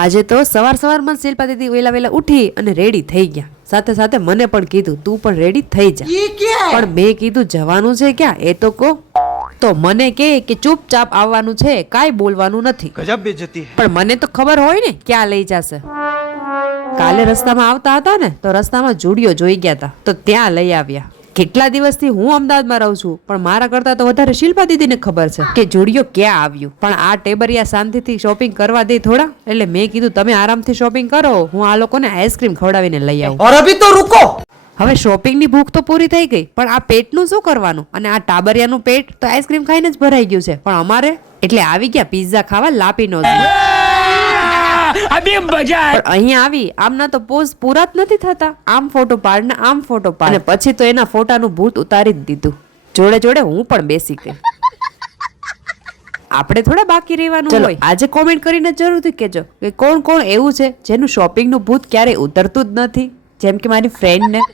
આજે તો સવારમાં શિલ્પા દીદી વેલા ઉઠી અને રેડી થઈ ગયા. સાથે સાથે મને પણ કીધું તું પણ રેડી થઈ જા. પણ મેં કીધું જવાનું છે ક્યાં એ તો કહો. તો મને કે ચૂપચાપ આવવાનું છે, કાંઈ બોલવાનું નથી. ગજબ બેઇજ્જતી. પણ મને તો ખબર હોય ને ક્યાં લઈ જશે. કાલે રસ્તામાં આવતા હતા ને તો રસ્તામાં જુડિયો જોઈ ગયા હતા તો ત્યાં લઈ આવ્યા. કેટલા દિવસથી હું અમદાવાદમાં રહું છું પણ મારા કરતા તો વધારે શિલ્પા દીદીને ખબર છે કે જુડિયો ક્યાં આવ્યું. પણ આ ટેબરિયા શાંતિથી શોપિંગ કરવા દે થોડા. એટલે મેં કીધું તમે આરામથી શોપિંગ કરો, હું આ લોકોને આઈસ્ક્રીમ ખવડાવીને લઈ આવું. और अभी तो रुको. હવે શોપિંગની ભૂખ તો પૂરી થઈ ગઈ પણ આ પેટનું શું કરવાનું? અને આ ટાબરિયાનું પેટ તો આઈસ્ક્રીમ ખાઈને જ ભરાઈ ગયું છે. પણ અમારે એટલે આવી ગયા પિઝા ખાવા લાપીનોઝમાં. अभी मजा પણ અહીંયા આવી આમના તો પોઝ પૂરા જ નથી થતા. આમ ફોટો પાડ ને આમ ફોટો પાડ, અને પછી તો એના ફોટાનું ભૂત ઉતારી જ દીધું. જોડે જોડે હું પણ બેસી ગઈ. આપણે થોડા બાકી રહેવાનું હોય. આજે કોમેન્ટ કરીને જરૂરથી કહેજો કે કોણ કોણ એવું છે જેનું શોપિંગનું ભૂત ક્યારેય ઉતરતું જ નથી, જેમ કે મારી ફ્રેન્ડ ને.